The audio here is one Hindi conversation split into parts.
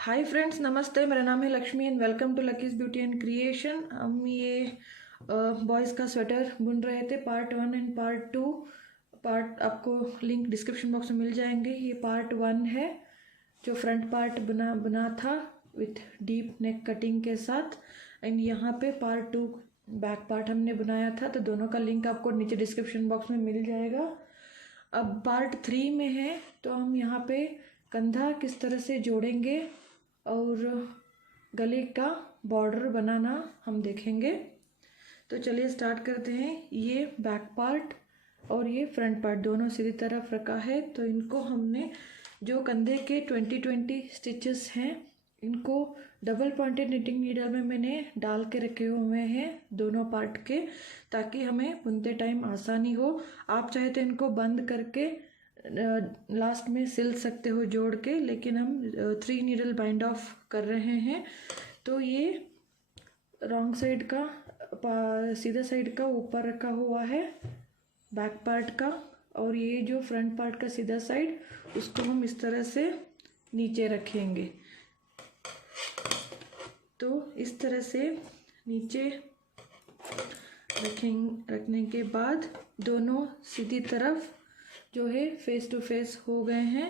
हाय फ्रेंड्स, नमस्ते। मेरा नाम है Lakshmi and welcome to Lucky's beauty and creation. हम ये बॉयज़ का स्वेटर बुन रहे थे, पार्ट 1 एंड पार्ट 2। पार्ट आपको लिंक डिस्क्रिप्शन बॉक्स में मिल जाएंगे। ये पार्ट 1 है जो फ्रंट पार्ट बना था विथ डीप नेक कटिंग के साथ, एंड यहाँ पे पार्ट 2 बैक पार्ट हमने बनाया था। तो दोनों का लिंक आपको नीचे डिस्क्रिप्शन बॉक्स में मिल जाएगा। अब पार्ट 3 में है, तो हम यहाँ पे कंधा किस तरह से जोड़ेंगे और गले का बॉर्डर बनाना हम देखेंगे। तो चलिए स्टार्ट करते हैं। ये बैक पार्ट और ये फ्रंट पार्ट दोनों सीधी तरफ रखा है, तो इनको हमने जो कंधे के 20-20 स्टिचेस हैं, इनको डबल पॉइंटेड निटिंग नीडल में मैंने डाल के रखे हुए हैं दोनों पार्ट के, ताकि हमें बुनते टाइम आसानी हो। आप चाहे तो इनको बंद करके लास्ट में सिल सकते हो जोड़ के, लेकिन हम 3 नीडल बाइंड ऑफ कर रहे हैं। तो ये रॉन्ग साइड का सीधा साइड का ऊपर रखा हुआ है बैक पार्ट का, और ये जो फ्रंट पार्ट का सीधा साइड, उसको हम इस तरह से नीचे रखेंगे। तो इस तरह से नीचे रखने के बाद दोनों सीधी तरफ जो है फेस टू फेस हो गए हैं।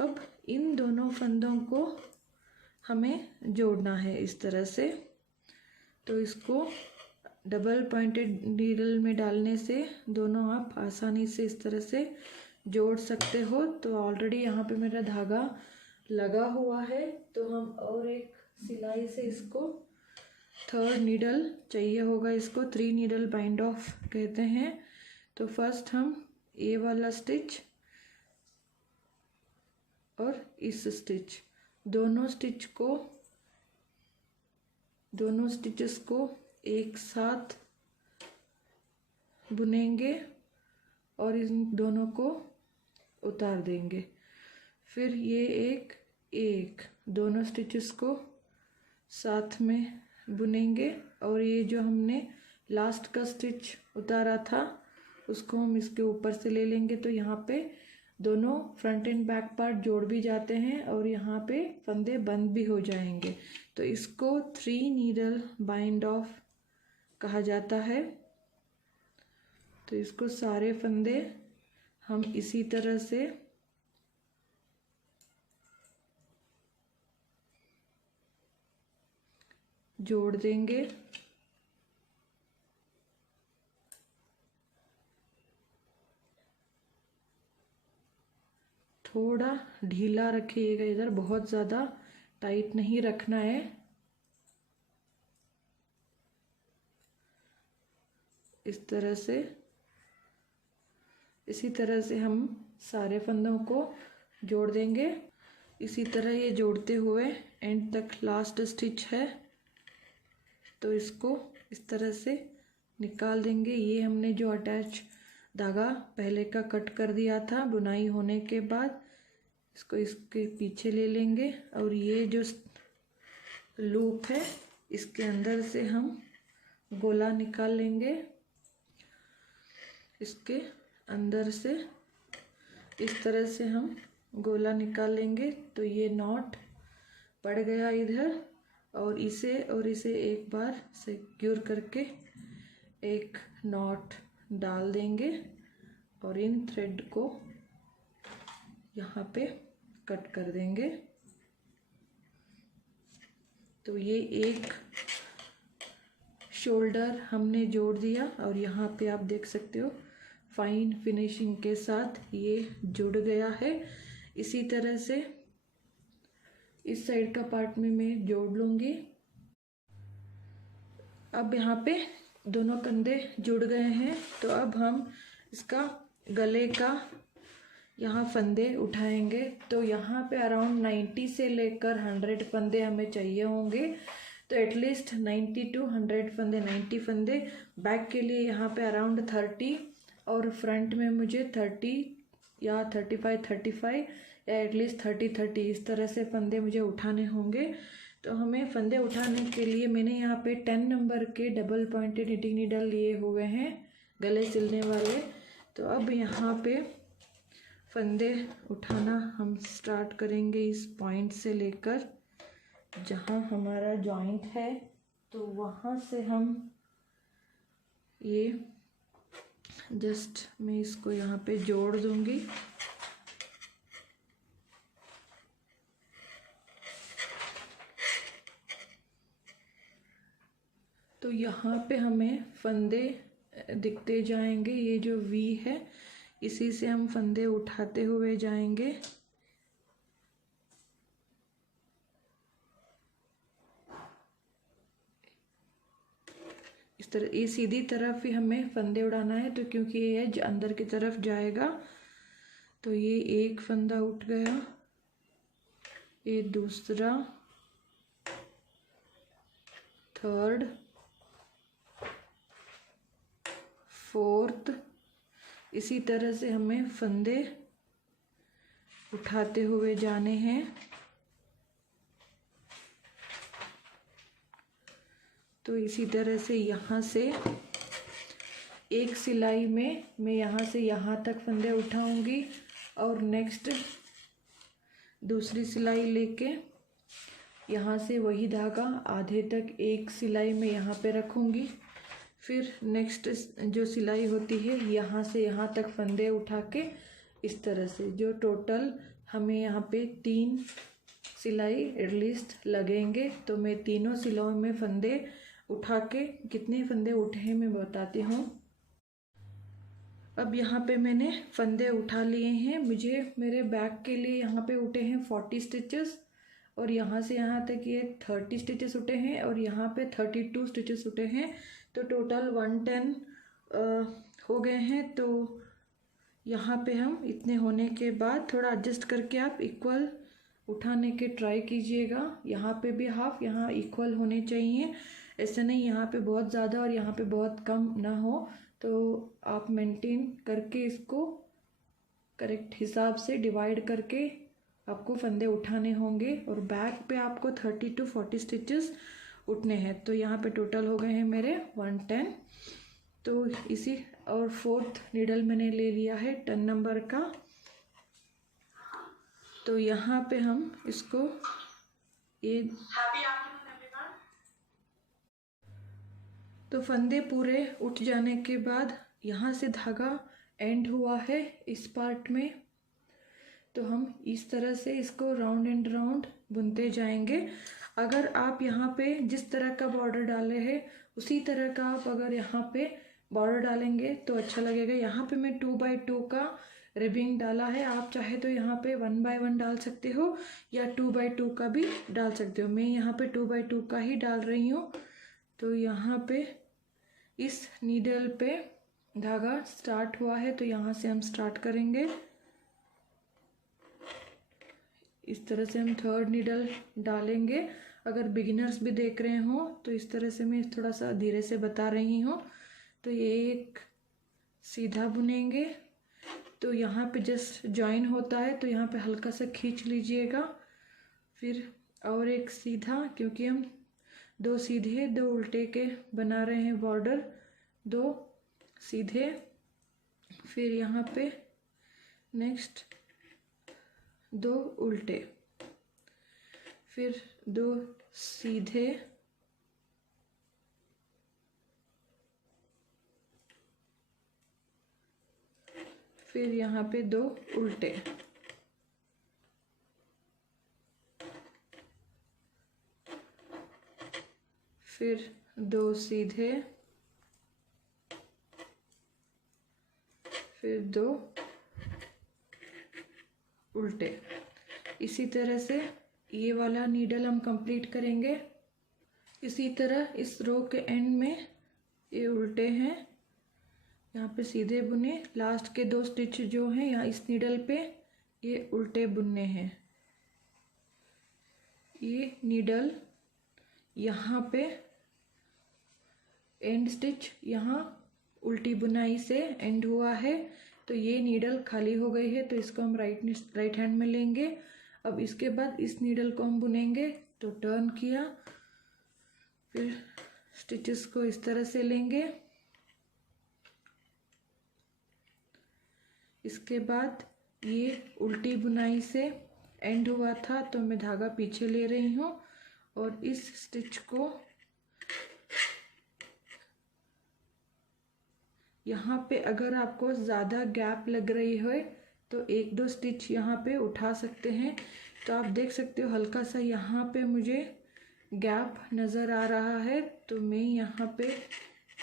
अब इन दोनों फंदों को हमें जोड़ना है इस तरह से। तो इसको डबल पॉइंटेड नीडल में डालने से दोनों आप आसानी से इस तरह से जोड़ सकते हो। तो ऑलरेडी यहाँ पे मेरा धागा लगा हुआ है, तो हम और एक सिलाई से इसको थर्ड नीडल चाहिए होगा। इसको 3 नीडल बाइंड ऑफ कहते हैं। तो फर्स्ट हम ये वाला स्टिच और इस स्टिच, दोनों स्टिचेस को एक साथ बुनेंगे और इन दोनों को उतार देंगे। फिर ये एक दोनों स्टिचेस को साथ में बुनेंगे, और ये जो हमने लास्ट का स्टिच उतारा था उसको हम इसके ऊपर से ले लेंगे। तो यहाँ पे दोनों फ्रंट एंड बैक पार्ट जोड़ भी जाते हैं और यहाँ पे फंदे बंद भी हो जाएंगे। तो इसको 3 नीडल बाइंड ऑफ कहा जाता है। तो इसको सारे फंदे हम इसी तरह से जोड़ देंगे। थोड़ा ढीला रखिएगा, इधर बहुत ज़्यादा टाइट नहीं रखना है। इस तरह से, इसी तरह से हम सारे फंदों को जोड़ देंगे। इसी तरह ये जोड़ते हुए एंड तक लास्ट स्टिच है, तो इसको इस तरह से निकाल देंगे। ये हमने जो अटैच धागा पहले का कट कर दिया था बुनाई होने के बाद, इसको इसके पीछे ले लेंगे, और ये जो लूप है इसके अंदर से हम गोला निकाल लेंगे। इसके अंदर से इस तरह से हम गोला निकाल लेंगे। तो ये नॉट पड़ गया इधर, और इसे एक बार सिक्योर करके एक नॉट डाल देंगे, और इन थ्रेड को यहाँ पे कट कर देंगे। तो ये एक शोल्डर हमने जोड़ दिया, और यहाँ पे आप देख सकते हो फाइन फिनिशिंग के साथ ये जुड़ गया है। इसी तरह से इस साइड का पार्ट में मैं जोड़ लूँगी। अब यहाँ पे दोनों कंधे जुड़ गए हैं, तो अब हम इसका गले का यहाँ फंदे उठाएंगे। तो यहाँ पे अराउंड 90 से लेकर 100 फंदे हमें चाहिए होंगे। तो एटलीस्ट 90 to 100 फंदे, 90 फंदे बैक के लिए यहाँ पे अराउंड 30, और फ्रंट में मुझे 30 या 35 या एटलीस्ट 30 इस तरह से फंदे मुझे उठाने होंगे। तो हमें फंदे उठाने के लिए मैंने यहाँ पे 10 नंबर के डबल पॉइंटेड निटिंग नीडल लिए हुए हैं गले सिलने वाले। तो अब यहाँ पे फंदे उठाना हम स्टार्ट करेंगे इस पॉइंट से लेकर जहाँ हमारा जॉइंट है तो वहाँ से हम ये जस्ट मैं इसको यहाँ पे जोड़ दूँगी। तो यहाँ पे हमें फंदे दिखते जाएंगे, ये जो वी है इसी से हम फंदे उठाते हुए जाएंगे। इस तरह ये सीधी तरफ ही हमें फंदे उड़ाना है, तो क्योंकि ये अंदर की तरफ जाएगा। तो ये एक फंदा उठ गया, ये दूसरा, थर्ड, फोर्थ, इसी तरह से हमें फंदे उठाते हुए जाने हैं। तो इसी तरह से यहाँ से एक सिलाई में मैं यहाँ से यहाँ तक फंदे उठाऊंगी और नेक्स्ट दूसरी सिलाई लेके यहाँ से वही धागा आधे तक एक सिलाई में यहाँ पे रखूँगी। फिर नेक्स्ट जो सिलाई होती है यहाँ से यहाँ तक फंदे उठा के इस तरह से जो टोटल हमें यहाँ पे 3 सिलाई एटलीस्ट लगेंगे। तो मैं तीनों सिलाइयों में फंदे उठा के कितने फंदे उठे हैं मैं बताती हूँ। अब यहाँ पे मैंने फंदे उठा लिए हैं। मुझे मेरे बैक के लिए यहाँ पे उठे हैं 40 स्टिचेस और यहाँ से यहाँ तक ये 30 स्टिचेस उठे हैं और यहाँ पे 32 स्टिचेस उठे हैं। तो टोटल 110 हो गए हैं। तो यहाँ पे हम इतने होने के बाद थोड़ा एडजस्ट करके आप इक्वल उठाने के ट्राई कीजिएगा। यहाँ पे भी हाफ यहाँ इक्वल होने चाहिए, ऐसे नहीं यहाँ पे बहुत ज़्यादा और यहाँ पे बहुत कम ना हो। तो आप मेंटेन करके इसको करेक्ट हिसाब से डिवाइड करके आपको फंदे उठाने होंगे। और बैक पे आपको 30 to 40 स्टिचेस उठने हैं। तो यहाँ पे टोटल हो गए हैं मेरे 110। तो इसी और 4th नीडल मैंने ले लिया है 10 नंबर का। तो यहाँ पे हम इसको ये तो फंदे पूरे उठ जाने के बाद यहाँ से धागा एंड हुआ है इस पार्ट में। तो हम इस तरह से इसको राउंड एंड राउंड बुनते जाएंगे। अगर आप यहाँ पे जिस तरह का बॉर्डर डाले हैं उसी तरह का आप अगर यहाँ पे बॉर्डर डालेंगे तो अच्छा लगेगा। यहाँ पे मैं 2x2 का रिबिंग डाला है, आप चाहे तो यहाँ पे 1x1 डाल सकते हो या 2x2 का भी डाल सकते हो। मैं यहाँ पे 2x2 का ही डाल रही हूँ। तो यहाँ पे इस नीडल पे धागा स्टार्ट हुआ है तो यहाँ से हम स्टार्ट करेंगे। इस तरह से हम 3rd नीडल डालेंगे। अगर बिगिनर्स भी देख रहे हो तो इस तरह से मैं थोड़ा सा धीरे से बता रही हूँ। तो ये एक सीधा बुनेंगे। तो यहाँ पे जस्ट जॉइन होता है तो यहाँ पे हल्का सा खींच लीजिएगा। फिर और एक सीधा, क्योंकि हम 2 सीधे 2 उल्टे के बना रहे हैं बॉर्डर, 2 सीधे, फिर यहाँ पे नेक्स्ट 2 उल्टे, फिर 2 सीधे, फिर यहाँ पे 2 उल्टे, फिर 2 सीधे, फिर 2 उल्टे। इसी तरह से ये वाला नीडल हम कंप्लीट करेंगे। इसी तरह इस रो के एंड में ये उल्टे हैं, यहाँ पे सीधे बुने, लास्ट के 2 स्टिच जो हैं यहाँ इस नीडल पे ये उल्टे बुनने हैं। ये नीडल यहाँ पे एंड स्टिच यहाँ उल्टी बुनाई से एंड हुआ है। तो ये नीडल खाली हो गई है तो इसको हम राइट हैंड में लेंगे। अब इसके बाद इस नीडल को हम बुनेंगे। तो टर्न किया, फिर स्टिचेस को इस तरह से लेंगे। इसके बाद ये उल्टी बुनाई से एंड हुआ था तो मैं धागा पीछे ले रही हूँ और इस स्टिच को यहाँ पे अगर आपको ज़्यादा गैप लग रही है तो एक दो स्टिच यहाँ पे उठा सकते हैं। तो आप देख सकते हो हल्का सा यहाँ पे मुझे गैप नज़र आ रहा है, तो मैं यहाँ पे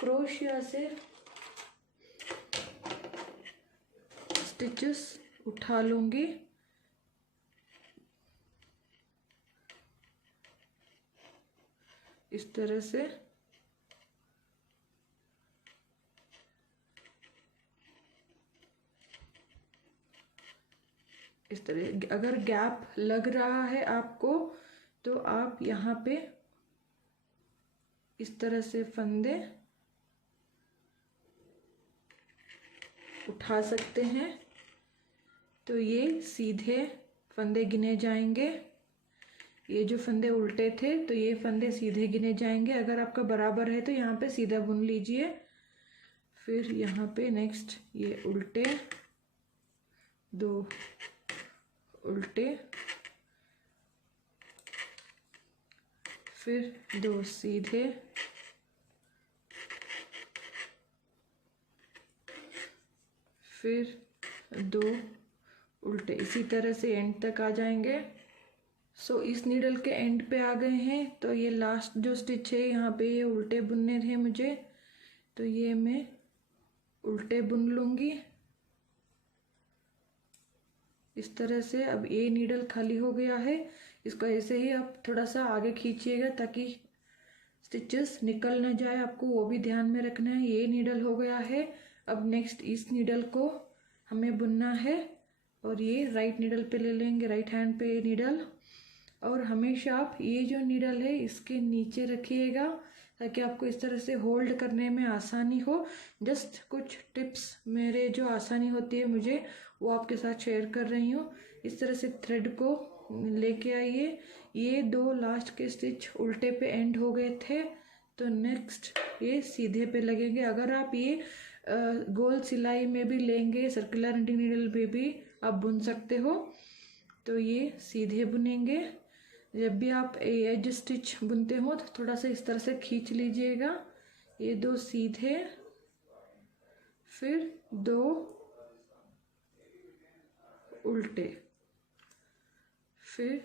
क्रोशिया से स्टिचेस उठा लूँगी। इस तरह से इस तरह अगर गैप लग रहा है आपको तो आप यहाँ पे इस तरह से फंदे उठा सकते हैं। तो ये सीधे फंदे गिने जाएंगे। ये जो फंदे उल्टे थे तो ये फंदे सीधे गिने जाएंगे। अगर आपका बराबर है तो यहाँ पे सीधा बुन लीजिए। फिर यहाँ पे नेक्स्ट ये उल्टे, दो उल्टे, फिर दो सीधे, फिर दो उल्टे। इसी तरह से एंड तक आ जाएंगे। सो इस नीडल के एंड पे आ गए हैं। तो ये लास्ट जो स्टिच है यहाँ पे ये उल्टे बुनने थे मुझे, तो ये मैं उल्टे बुन लूँगी इस तरह से। अब ये नीडल खाली हो गया है, इसको ऐसे ही आप थोड़ा सा आगे खींचिएगा ताकि स्टिचेस निकल ना जाए, आपको वो भी ध्यान में रखना है। ये नीडल हो गया है। अब नेक्स्ट इस नीडल को हमें बुनना है और ये राइट नीडल पे ले लेंगे, राइट हैंड पे ये नीडल। और हमेशा आप ये जो नीडल है इसके नीचे रखिएगा ताकि आपको इस तरह से होल्ड करने में आसानी हो। जस्ट कुछ टिप्स मेरे जो आसानी होती है मुझे वो आपके साथ शेयर कर रही हूँ। इस तरह से थ्रेड को लेके आइए। ये दो लास्ट के स्टिच उल्टे पे एंड हो गए थे, तो नेक्स्ट ये सीधे पे लगेंगे। अगर आप ये गोल सिलाई में भी लेंगे, सर्कुलर हंटिंग नीडल पे भी आप बुन सकते हो। तो ये सीधे बुनेंगे। जब भी आप एज स्टिच बुनते हो तो थोड़ा सा इस तरह से खींच लीजिएगा। ये दो सीधे, फिर दो उल्टे, फिर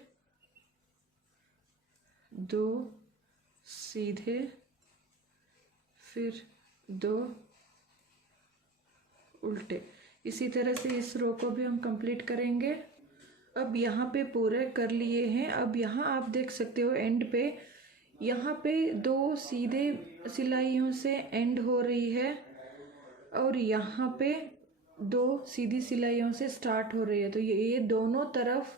दो सीधे, फिर दो उल्टे। इसी तरह से इस रो को भी हम कंप्लीट करेंगे। अब यहाँ पे पूरे कर लिए हैं। अब यहाँ आप देख सकते हो एंड पे, यहाँ पे दो सीधे सिलाइयों से एंड हो रही है और यहाँ पे दो सीधी सिलाइयों से स्टार्ट हो रही है। तो ये दोनों तरफ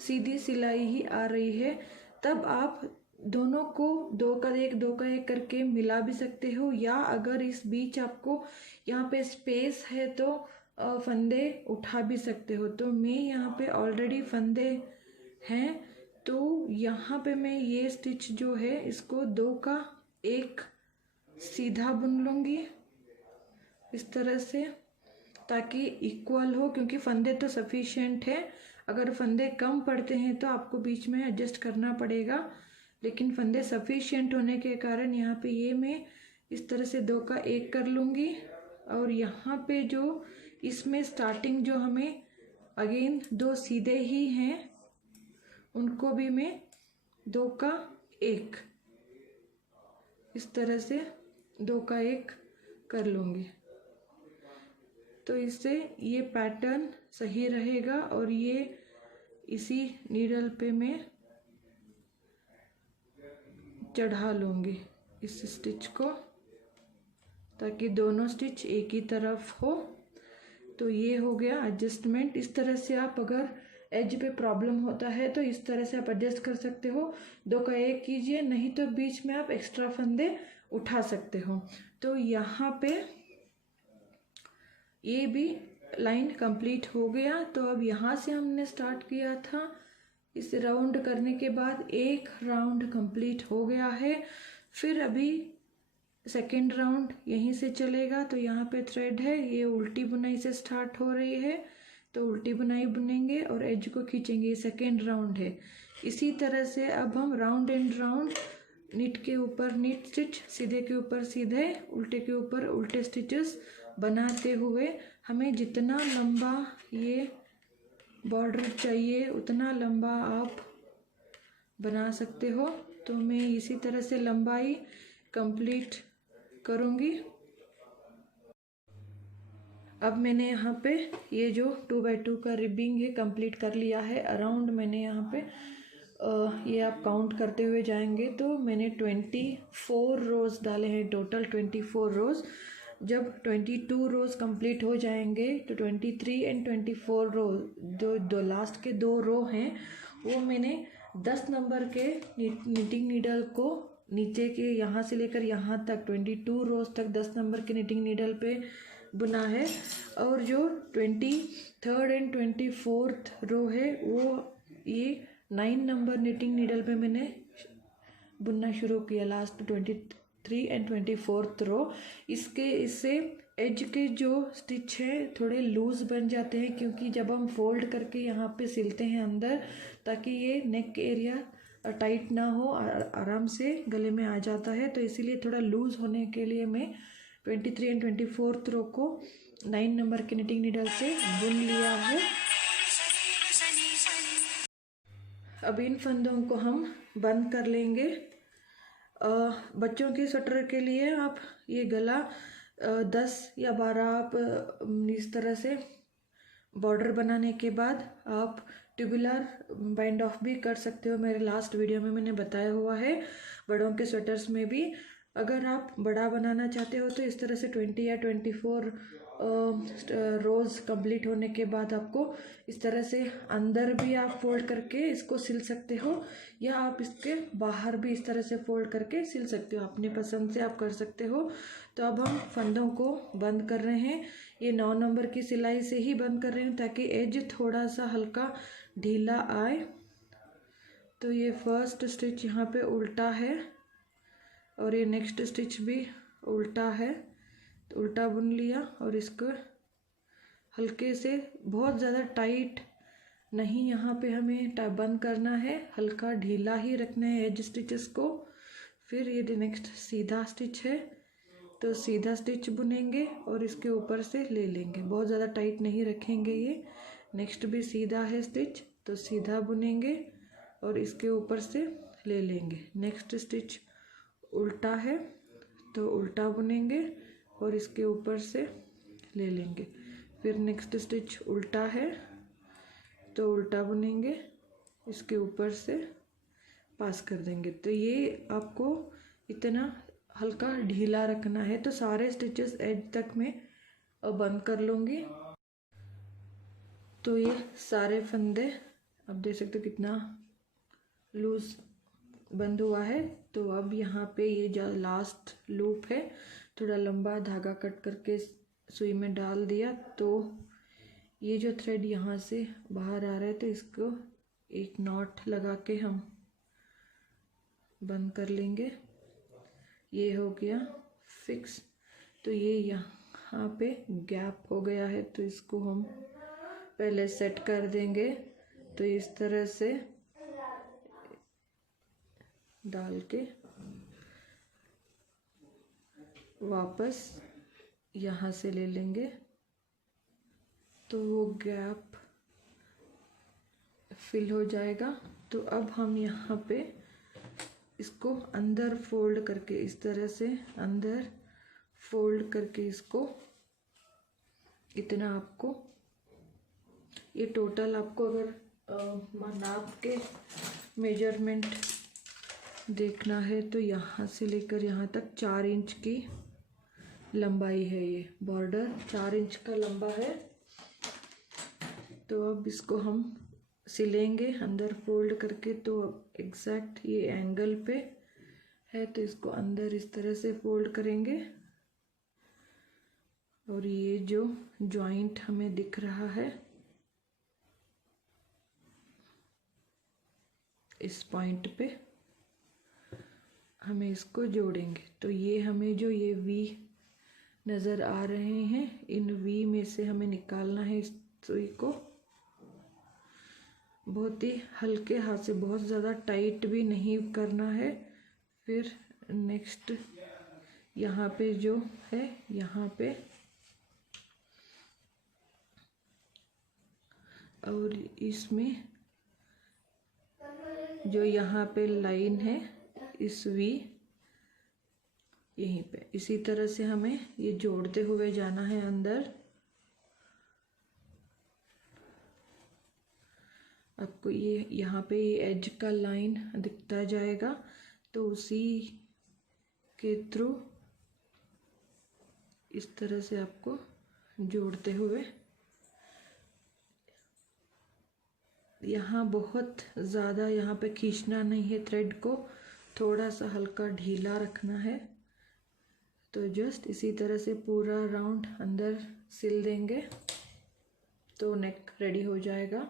सीधी सिलाई ही आ रही है। तब आप दोनों को दो का एक करके मिला भी सकते हो, या अगर इस बीच आपको यहाँ पे स्पेस है तो फंदे उठा भी सकते हो। तो मैं यहाँ पे ऑलरेडी फंदे हैं तो यहाँ पे मैं ये स्टिच जो है इसको दो का एक सीधा बुन लूँगी इस तरह से, ताकि इक्वल हो, क्योंकि फंदे तो सफिशिएंट है। अगर फंदे कम पड़ते हैं तो आपको बीच में एडजस्ट करना पड़ेगा, लेकिन फंदे सफिशिएंट होने के कारण यहाँ पे ये मैं इस तरह से दो का एक कर लूँगी। और यहाँ पे जो इसमें स्टार्टिंग जो हमें अगेन दो सीधे ही हैं उनको भी मैं दो का एक इस तरह से दो का एक कर लूँगी। तो इससे ये पैटर्न सही रहेगा। और ये इसी नीडल पे मैं चढ़ा लूँगी इस स्टिच को ताकि दोनों स्टिच एक ही तरफ हो। तो ये हो गया एडजस्टमेंट। इस तरह से आप अगर एज पे प्रॉब्लम होता है तो इस तरह से आप एडजस्ट कर सकते हो। दो का एक कीजिए, नहीं तो बीच में आप एक्स्ट्रा फंदे उठा सकते हो। तो यहाँ पे ये भी लाइन कंप्लीट हो गया। तो अब यहाँ से हमने स्टार्ट किया था, इस राउंड करने के बाद एक राउंड कंप्लीट हो गया है। फिर अभी सेकेंड राउंड यहीं से चलेगा। तो यहाँ पे थ्रेड है, ये उल्टी बुनाई से स्टार्ट हो रही है। तो उल्टी बुनाई बुनेंगे और एज को खींचेंगे। ये सेकेंड राउंड है। इसी तरह से अब हम राउंड एंड राउंड, नीट के ऊपर नीट स्टिच, सीधे के ऊपर सीधे, उल्टे के ऊपर उल्टे स्टिचेस बनाते हुए हमें जितना लंबा ये बॉर्डर चाहिए उतना लंबा आप बना सकते हो। तो मैं इसी तरह से लंबाई कंप्लीट करूँगी। अब मैंने यहाँ पे ये जो 2x2 का रिबिंग है कंप्लीट कर लिया है। अराउंड मैंने यहाँ पे ये आप काउंट करते हुए जाएंगे तो मैंने 24 रोज़ डाले हैं, टोटल 24 रोज़। जब 22 रोज़ कंप्लीट हो जाएंगे तो 23 एंड 24 रो, दो लास्ट के 2 रो हैं वो मैंने 10 नंबर के निटिंग नीडल को नीचे के यहाँ से लेकर यहाँ तक 22 रोज़ तक 10 नंबर के निटिंग नीडल पे बुना है। और जो 23rd एंड 24th रो है वो ये 9 नंबर निटिंग नीडल पे मैंने बुनना शुरू किया, लास्ट 23 एंड 24th रो। इससे एज के जो स्टिच है थोड़े लूज़ बन जाते हैं, क्योंकि जब हम फोल्ड करके यहाँ पे सिलते हैं अंदर, ताकि ये नेक एरिया टाइट ना हो, आराम से गले में आ जाता है। तो इसीलिए थोड़ा लूज़ होने के लिए मैं 23 एंड 24th रो को 9 नंबर के निटिंग नीडल से बुन लिया है। अब इन फंदों को हम बंद कर लेंगे। बच्चों के स्वेटर के लिए आप ये गला 10 या 12 आप इस तरह से बॉर्डर बनाने के बाद आप ट्यूबुलर बाइंड ऑफ भी कर सकते हो। मेरे लास्ट वीडियो में मैंने बताया हुआ है। बड़ों के स्वेटर्स में भी अगर आप बड़ा बनाना चाहते हो तो इस तरह से 20 या 24 रोज़ कंप्लीट होने के बाद आपको इस तरह से अंदर भी आप फोल्ड करके इसको सिल सकते हो, या आप इसके बाहर भी इस तरह से फोल्ड करके सिल सकते हो, अपनी पसंद से आप कर सकते हो। तो अब हम फंदों को बंद कर रहे हैं। ये 9 नंबर की सिलाई से ही बंद कर रहे हैं ताकि एज थोड़ा सा हल्का ढीला आए। तो ये फर्स्ट स्टिच यहाँ पे उल्टा है और ये नेक्स्ट स्टिच भी उल्टा है, तो उल्टा बुन लिया और इसको हल्के से, बहुत ज़्यादा टाइट नहीं यहाँ पे हमें बंद करना है, हल्का ढीला ही रखना है एज स्टिचेस को। फिर ये नेक्स्ट सीधा स्टिच है तो सीधा स्टिच बुनेंगे और इसके ऊपर से ले लेंगे, बहुत ज़्यादा टाइट नहीं रखेंगे। ये नेक्स्ट भी सीधा है स्टिच तो सीधा बुनेंगे और इसके ऊपर से ले लेंगे। नेक्स्ट स्टिच उल्टा है तो उल्टा बुनेंगे और इसके ऊपर से ले लेंगे। फिर नेक्स्ट स्टिच उल्टा है तो उल्टा बुनेंगे, इसके ऊपर से पास कर देंगे। तो ये आपको इतना हल्का ढीला रखना है। तो सारे स्टिचेस एज तक मैं बंद कर लूँगी। तो ये सारे फंदे अब देख सकते हो कितना लूज बंद हुआ है। तो अब यहाँ पे ये जो लास्ट लूप है थोड़ा लंबा धागा कट करके सुई में डाल दिया, तो ये जो थ्रेड यहाँ से बाहर आ रहा है तो इसको एक नॉट लगा के हम बंद कर लेंगे। ये हो गया फिक्स। तो ये यहाँ पे गैप हो गया है तो इसको हम पहले सेट कर देंगे। तो इस तरह से डाल के वापस यहाँ से ले लेंगे तो वो गैप फिल हो जाएगा। तो अब हम यहाँ पे इसको अंदर फोल्ड करके, इस तरह से अंदर फोल्ड करके इसको इतना आपको, ये टोटल आपको अगर नाप के मेजरमेंट देखना है तो यहाँ से लेकर यहाँ तक 4 इंच की लंबाई है। ये बॉर्डर 4 इंच का लंबा है। तो अब इसको हम सिलेंगे अंदर फोल्ड करके। तो अब एग्जैक्ट ये एंगल पे है तो इसको अंदर इस तरह से फोल्ड करेंगे और ये जो जॉइंट हमें दिख रहा है इस पॉइंट पे हमें इसको जोड़ेंगे। तो ये हमें जो ये वी नज़र आ रहे हैं, इन वी में से हमें निकालना है इस सुई को बहुत ही हल्के हाथ से, बहुत ज़्यादा टाइट भी नहीं करना है। फिर नेक्स्ट यहाँ पे जो है, यहाँ पे और इसमें जो यहाँ पे लाइन है इस वी, यहीं पे इसी तरह से हमें ये जोड़ते हुए जाना है अंदर। आपको ये यहाँ पे ये एज का लाइन दिखता जाएगा, तो उसी के थ्रू इस तरह से आपको जोड़ते हुए, यहाँ बहुत ज़्यादा यहाँ पे खींचना नहीं है थ्रेड को, थोड़ा सा हल्का ढीला रखना है। तो जस्ट इसी तरह से पूरा राउंड अंदर सिल देंगे तो नेक रेडी हो जाएगा।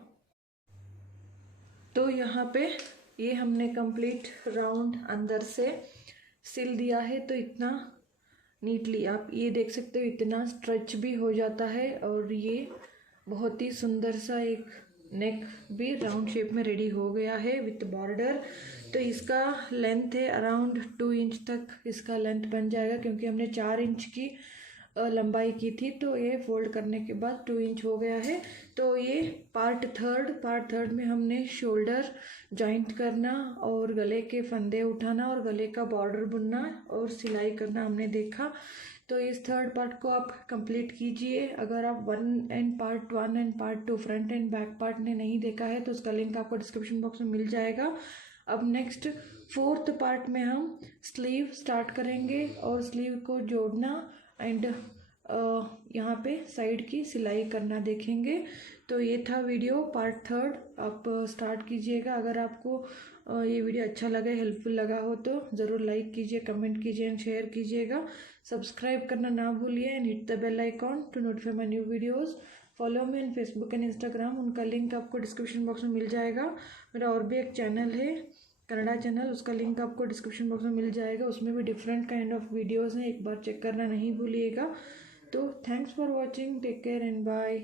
तो यहाँ पे ये हमने कंप्लीट राउंड अंदर से सिल दिया है। तो इतना नीटली आप ये देख सकते हो, इतना स्ट्रेच भी हो जाता है और ये बहुत ही सुंदर सा एक नेक भी राउंड शेप में रेडी हो गया है विथ बॉर्डर। तो इसका लेंथ है अराउंड 2 इंच तक इसका लेंथ बन जाएगा, क्योंकि हमने 4 इंच की लंबाई की थी, तो ये फोल्ड करने के बाद 2 इंच हो गया है। तो ये पार्ट थर्ड में हमने शोल्डर जॉइंट करना और गले के फंदे उठाना और गले का बॉर्डर बुनना और सिलाई करना हमने देखा। तो इस थर्ड पार्ट को आप कंप्लीट कीजिए। अगर आप part 1 and part 2 front end back part ने नहीं देखा है तो उसका लिंक आपको डिस्क्रिप्शन बॉक्स में मिल जाएगा। अब नेक्स्ट फोर्थ पार्ट में हम स्लीव स्टार्ट करेंगे और स्लीव को जोड़ना एंड यहाँ पे साइड की सिलाई करना देखेंगे। तो ये था वीडियो पार्ट थर्ड, आप स्टार्ट कीजिएगा। अगर आपको ये वीडियो अच्छा लगे, हेल्पफुल लगा हो तो ज़रूर लाइक कीजिए, कमेंट कीजिए एंड शेयर कीजिएगा। सब्सक्राइब करना ना भूलिए and hit the bell icon to notify my new videos. Follow me on Facebook and Instagram, उनका लिंक आपको डिस्क्रिप्शन बॉक्स में मिल जाएगा। मेरा और भी एक चैनल है कन्नड़ा चैनल, उसका लिंक आपको डिस्क्रिप्शन बॉक्स में मिल जाएगा। उसमें भी डिफरेंट काइंड ऑफ वीडियोज़ हैं, एक बार चेक करना नहीं भूलिएगा। तो thanks for watching, take care and bye.